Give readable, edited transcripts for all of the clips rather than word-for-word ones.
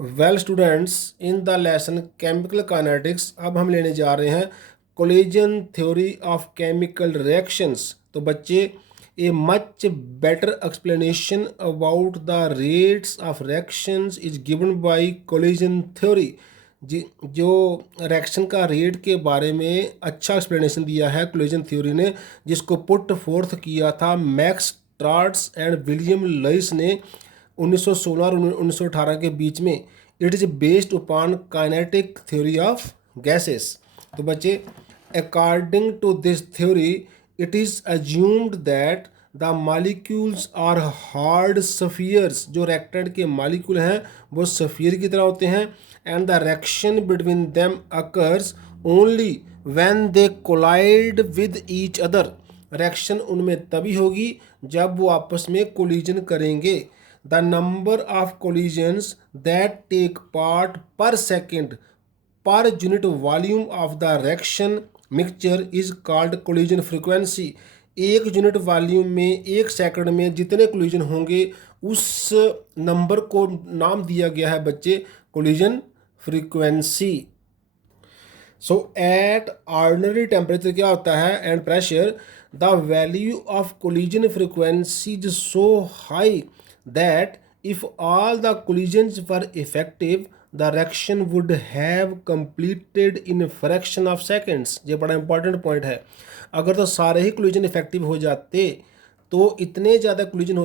Well students, in the lesson chemical kinetics अब हम लेने जा रहे हैं collision theory of chemical reactions. तो बच्चे, a much better explanation about the rates of reactions is given bye collision theory. जो रिएक्शन का रेट के बारे में अच्छा एक्सप्लेनेशन दिया है कोलिजन थ्योरी ने, जिसको पुट फोर्थ किया था Max Trautz and William Lewis ने 1916 और 1918 के बीच में। It is based upon kinetic theory of gases. तो बच्चे, according to this theory it is assumed that the molecules are hard spheres. जो रेक्टेंट के मालिक्यूल हैं वो सफियर की तरह होते हैं। And the reaction between them occurs only when they collide with each other. Reaction उनमें तभी होगी जब वो आपस में कोलिजन करेंगे। The number of collisions that take part per second per unit volume of the reaction mixture is called collision frequency। एक unit volume में एक सेकंड में जितने कोलिजन होंगे उस नंबर को नाम दिया गया है बच्चे कोलिजन फ्रीक्वेंसी। सो एट ऑर्डिनरी टेम्परेचर क्या होता है and pressure, the value of collision frequency is so high that if all the collisions were effective the reaction would have completed in a fraction of seconds। ये बड़ा important point है। अगर तो सारे ही collision effective हो जाते तो इतने ज़्यादा कोलिजन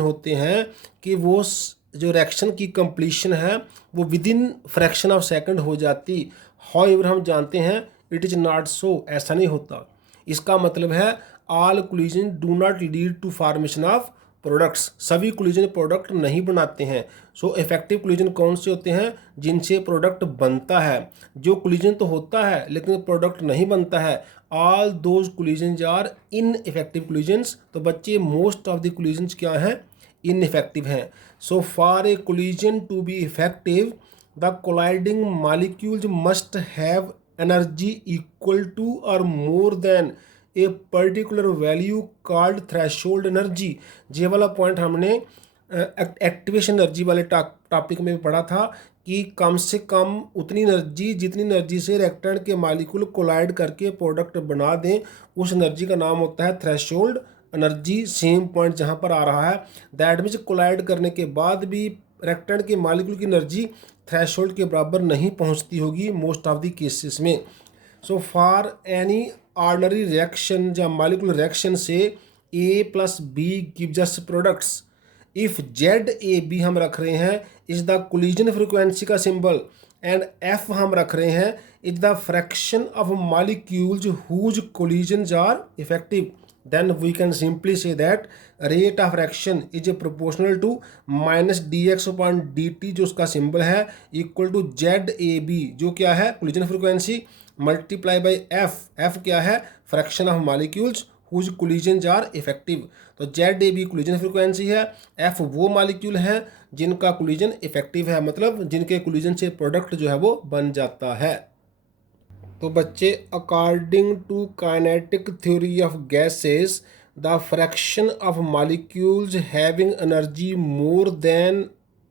होते हैं कि वो जो रिएक्शन की कंप्लीशन है वो with in fraction of second हो जाती। हाउएवर हम जानते हैं इट इज़ नॉट सो, ऐसा नहीं होता। इसका मतलब है all collision do not lead to formation of products. सभी कोलिजन प्रोडक्ट नहीं बनाते हैं। सो इफेक्टिव कोलिजन कौन से होते हैं? जिनसे प्रोडक्ट बनता है। जो कोलिजन तो होता है लेकिन प्रोडक्ट नहीं बनता है, all those collisions are ineffective collisions. तो बच्चे, मोस्ट ऑफ द कोलिजन्स क्या हैं? इन इफेक्टिव हैं। So for a collision to be effective the colliding molecules must have energy equal to और more than a particular value called threshold energy. ये वाला point हमने activation energy वाले topic में पढ़ा था कि कम से कम उतनी एनर्जी जितनी एनर्जी से रिएक्टेंट के मॉलिक्यूल कोलाइड करके प्रोडक्ट बना दें, उस एनर्जी का नाम होता है थ्रेशोल्ड एनर्जी। सेम पॉइंट जहाँ पर आ रहा है, दैट मीन्स कोलाइड करने के बाद भी रिएक्टेंट के मॉलिक्यूल की एनर्जी थ्रेशोल्ड के बराबर नहीं पहुँचती होगी मोस्ट ऑफ द केसेस में। So for any ordinary reaction या मॉलिक्यूलर रिएक्शन से A plus B gives us products. If Z A B हम रख रहे हैं इज द कोलिजन फ्रीक्वेंसी का सिंबल, एंड एफ हम रख रहे हैं is the fraction of molecules whose collisions are effective, then we can simply say that rate of reaction is proportional to minus dx upon dt जो उसका symbol है, equal to Z A B जो क्या है collision frequency, multiply by F क्या है fraction of molecules whose collisions are effective. तो Z A B collision frequency है, एफ वो मॉलिक्यूल हैं जिनका कोलिजन इफेक्टिव है, मतलब जिनके कोलिजन से प्रोडक्ट जो है वो बन जाता है। तो बच्चे, according to kinetic theory of gases the fraction of molecules having energy more than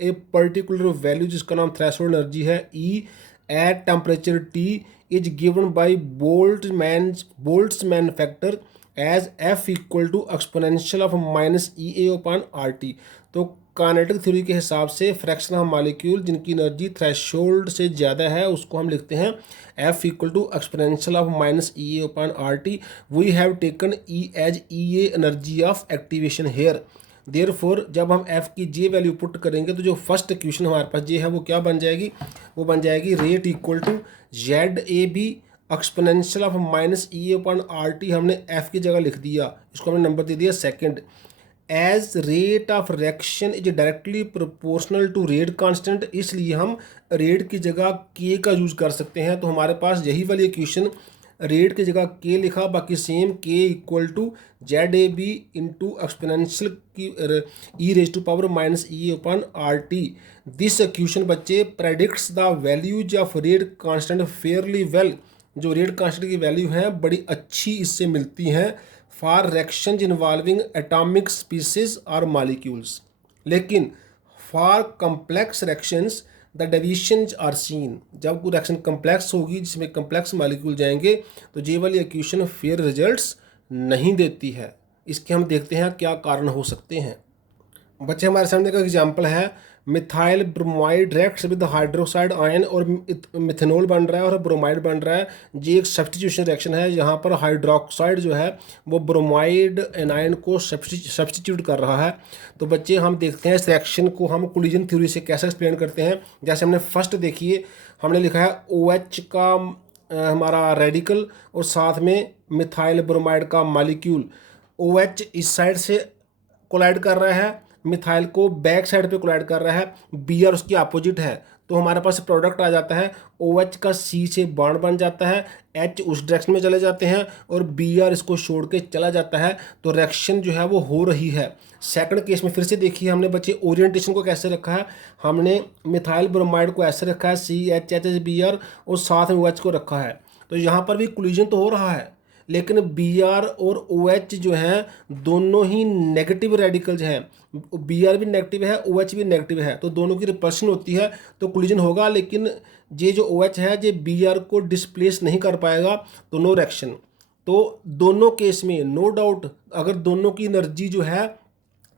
a particular value जिसका नाम थ्रेशोल्ड एनर्जी है E at temperature T is given by Boltzmann factor as F equal to exponential of minus E A upon R T. तो kinetic theory के हिसाब से fraction of molecule जिनकी energy threshold से ज़्यादा है उसको हम लिखते हैं F equal to exponential of minus E A upon R T. We have taken E as E A energy of activation here. Therefore जब हम एफ की जे वैल्यू पुट करेंगे तो जो फर्स्ट इक्वेशन हमारे पास जे है वो क्या बन जाएगी? वो बन जाएगी rate equal to Z A B exponential of minus E A upon R T. हमने एफ की जगह लिख दिया, इसको हमने नंबर दे दिया second. As rate of reaction is directly proportional to rate constant, इसलिए हम रेट की जगह के का यूज़ कर सकते हैं। तो हमारे पास यही वाली इक्वेशन रेट की जगह के लिखा, बाकी सेम के equal to Z A B into exponential की e raise to power minus E upon R T. This equation बच्चे predicts the values of rate constant fairly well. जो रेट कांस्टेंट की वैल्यू हैं बड़ी अच्छी इससे मिलती हैं for reactions involving atomic species और मॉलिक्यूल्स। लेकिन for complex reactions the deviations are seen. जब कोई रिएक्शन कम्प्लेक्स होगी जिसमें कम्प्लेक्स मॉलिक्यूल जाएंगे तो ये वाली इक्वेशन फेयर रिजल्ट्स नहीं देती है। इसके हम देखते हैं क्या कारण हो सकते हैं। बच्चे हमारे सामने का एग्जाम्पल है methyl bromide reacts with hydroxide ion और मिथेनॉल बन रहा है और ब्रोमाइड बन रहा है। ये एक सब्स्टिट्यूशन रिएक्शन है। यहाँ पर हाइड्रोक्साइड जो है वो ब्रोमाइड एनायन को सब्स्टिट्यूट कर रहा है। तो बच्चे हम देखते हैं इस रिएक्शन को हम कोलिजन थ्योरी से कैसे एक्सप्लेन करते हैं। जैसे हमने फर्स्ट देखिए, हमने लिखा है OH का हमारा रेडिकल और साथ में मिथाइल ब्रोमाइड का मॉलिक्यूल। OH इस साइड से कोलाइड कर रहा है, मिथाइल को बैक साइड पे कोलाइड कर रहा है, Br उसकी अपोजिट है। तो हमारे पास प्रोडक्ट आ जाता है, OH का C से बॉन्ड बन जाता है, H उस डायरेक्शन में चले जाते हैं और Br इसको छोड़ के चला जाता है। तो रिएक्शन जो है वो हो रही है। सेकंड केस में फिर से देखिए हमने बच्चे ओरिएंटेशन को कैसे रखा है। हमने मिथाइल ब्रोमाइड को ऐसे रखा है CHHBr और साथ में OH को रखा है। तो यहाँ पर भी कोलिजन तो हो रहा है, लेकिन Br और OH जो हैं दोनों ही नेगेटिव रेडिकल्स हैं। Br भी नेगेटिव है, OH भी नेगेटिव है, तो दोनों की रिपल्शन होती है तो कोलिजन होगा। लेकिन ये जो OH है ये Br को डिस्प्लेस नहीं कर पाएगा, तो नो रिएक्शन। तो दोनों केस में नो डाउट अगर दोनों की एनर्जी जो है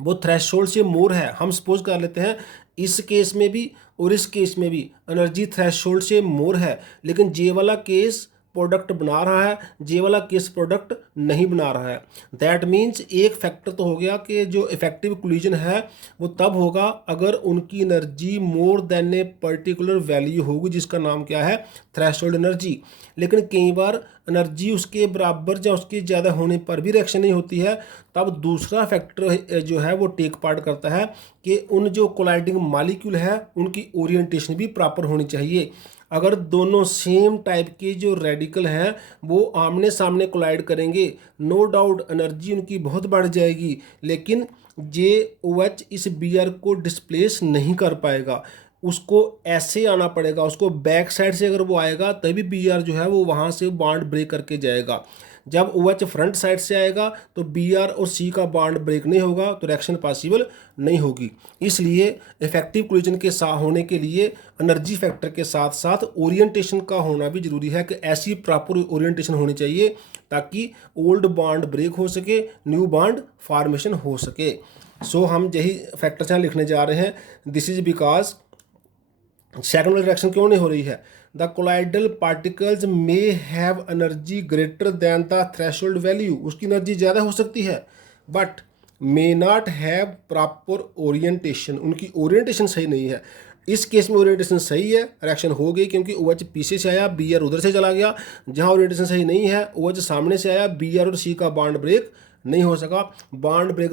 वो थ्रेशोल्ड से मोर है, हम सपोज कर लेते हैं इस केस में भी और इस केस में भी एनर्जी थ्रेशोल्ड से मोर है, लेकिन जे वाला केस प्रोडक्ट बना रहा है, जे वाला केस प्रोडक्ट नहीं बना रहा है। दैट मीन्स एक फैक्टर तो हो गया कि जो इफेक्टिव कोलिजन है वो तब होगा अगर उनकी energy more than a particular value होगी जिसका नाम क्या है, थ्रेशोल्ड एनर्जी। लेकिन कई बार एनर्जी उसके बराबर या उसके ज़्यादा होने पर भी रिएक्शन नहीं होती है, तब दूसरा फैक्टर जो है वो टेक पार्ट करता है कि उन जो कोलाइडिंग मॉलिक्यूल है उनकी ओरिएंटेशन भी प्रॉपर होनी चाहिए। अगर दोनों सेम टाइप के जो रेडिकल हैं वो आमने सामने कोलाइड करेंगे, नो डाउट एनर्जी उनकी बहुत बढ़ जाएगी, लेकिन जे OH इस Br को डिस्प्लेस नहीं कर पाएगा, उसको ऐसे आना पड़ेगा, उसको बैक साइड से अगर वो आएगा तभी Br जो है वो वहाँ से बॉन्ड ब्रेक करके जाएगा। जब OH फ्रंट साइड से आएगा तो Br और C का बॉन्ड ब्रेक नहीं होगा, तो रिएक्शन पॉसिबल नहीं होगी। इसलिए इफेक्टिव कोलिजन के साथ होने के लिए एनर्जी फैक्टर के साथ साथ ओरिएंटेशन का होना भी जरूरी है कि ऐसी प्रॉपर ओरिएंटेशन होनी चाहिए ताकि ओल्ड बॉन्ड ब्रेक हो सके, न्यू बॉन्ड फॉर्मेशन हो सके। सो हम यही फैक्टर्स यहाँ लिखने जा रहे हैं। दिस इज बिकॉज सेकंड वाली रिएक्शन क्यों नहीं हो रही है, the colloidal particles may have energy greater than the threshold value, उसकी एनर्जी ज़्यादा हो सकती है, but may not have proper orientation, उनकी ओरिएंटेशन सही नहीं है। इस केस में ओरिएंटेशन सही है, रिएक्शन हो गई क्योंकि OH पीछे से आया, Br उधर से चला गया। जहाँ ओरिएंटेशन सही नहीं है, OH सामने से आया, Br और C का बॉन्ड ब्रेक नहीं हो सका। बॉन्ड ब्रेक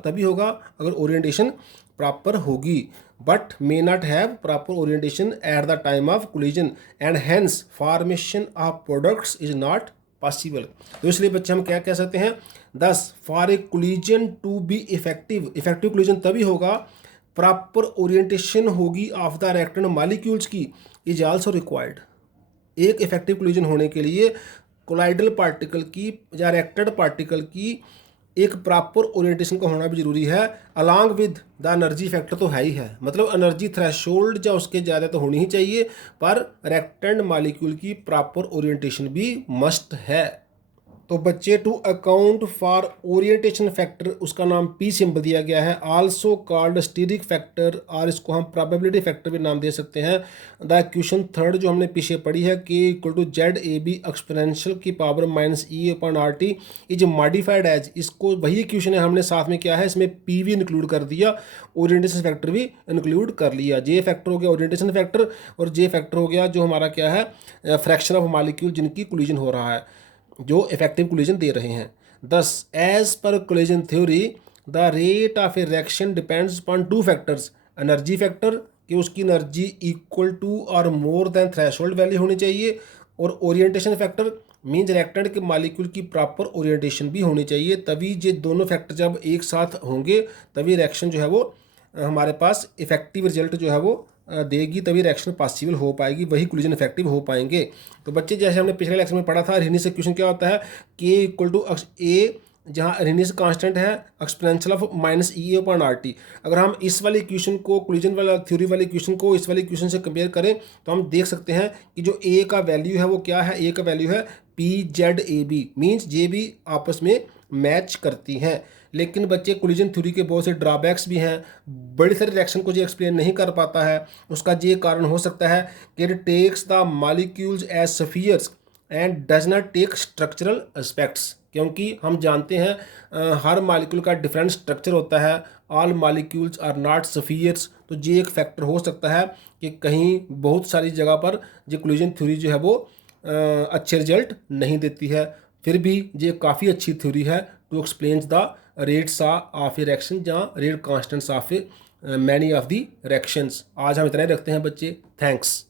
तभी होगा अगर ओरिएंटेशन प्रॉपर होगी, but may not have proper orientation at the time of collision and hence formation of products is not possible. तो इसलिए बच्चे हम क्या कह सकते हैं, thus for a collision to be effective collision तभी होगा प्रॉपर ओरिएंटेशन होगी ऑफ द रिएक्टेंट मॉलिक्यूल्स की इज आल्सो रिक्वायर्ड। एक इफेक्टिव कोलिजन होने के लिए कोलाइडल पार्टिकल की या रिएक्टेड पार्टिकल की एक प्रॉपर ओरिएंटेशन का होना भी जरूरी है, along with the energy factor तो है ही है, मतलब एनर्जी थ्रेशोल्ड या उसके ज़्यादा तो होनी ही चाहिए, पर रिएक्टेंट मॉलिक्यूल की प्रॉपर ओरिएंटेशन भी मस्ट है। तो बच्चे to account for orientation factor, उसका नाम P सिंबल दिया गया है, आल्सो कॉल्ड स्टीरिक फैक्टर, और इसको हम प्रोबेबिलिटी फैक्टर भी नाम दे सकते हैं। द इक्वेशन थर्ड जो हमने पीछे पढ़ी है K = ZAB एक्सपोनेंशियल की power -E/RT is modified as, इसको वही इक्वेशन है हमने साथ में क्या है इसमें P भी इंक्लूड कर दिया, ओरिएंटेशन फैक्टर भी इंक्लूड कर लिया। J फैक्टर हो गया ओरिएंटेशन फैक्टर और J फैक्टर हो गया जो हमारा क्या है फ्रैक्शन ऑफ मॉलिक्यूल जिनकी कोलिजन हो रहा है, जो इफेक्टिव कोलिजन दे रहे हैं। Thus as per collision theory the rate of a reaction depends upon two factors, energy factor कि उसकी एनर्जी इक्वल टू और मोर देन थ्रेशोल्ड वैल्यू होनी चाहिए, और ओरिएंटेशन फैक्टर मीन्स रिएक्टेंट के मॉलिक्यूल की प्रॉपर ओरिएंटेशन भी होनी चाहिए। तभी ये दोनों फैक्टर जब एक साथ होंगे तभी रिएक्शन जो है वो हमारे पास इफेक्टिव रिजल्ट जो है वो देगी, तभी रिएक्शन पॉसिबल हो पाएगी, वही कोलिजन इफेक्टिव हो पाएंगे। तो बच्चे जैसे हमने पिछले लेक्चर में पढ़ा था, रिनी से क्वेश्चन क्या होता है, K = A जहाँ अरेनियस कांस्टेंट है exponential of minus E upon R T. अगर हम इस वाले इक्वेशन को, कोलिजन वाला थ्योरी वाले इक्वेशन को इस वाले इक्वेशन से कंपेयर करें तो हम देख सकते हैं कि जो ए का वैल्यू है वो क्या है, ए का वैल्यू है P Z A B, means J B आपस में मैच करती हैं। लेकिन बच्चे कोलिजन थ्योरी के बहुत से ड्रॉबैक्स भी हैं, बड़ी सारी रिएक्शन को जो एक्सप्लेन नहीं कर पाता है। उसका ये कारण हो सकता है कि it takes the molecules as spheres and does not take structural aspects, क्योंकि हम जानते हैं हर मॉलिक्यूल का डिफरेंट स्ट्रक्चर होता है, all molecules are not spheres. तो ये एक फैक्टर हो सकता है कि कहीं बहुत सारी जगह पर जो कोलिजन थ्योरी जो है वो अच्छे रिजल्ट नहीं देती है। फिर भी ये काफ़ी अच्छी थ्योरी है to explain the rates of a reaction, जहाँ rate constants of a many of the reactions. आज हम इतना ही रखते हैं बच्चे, थैंक्स।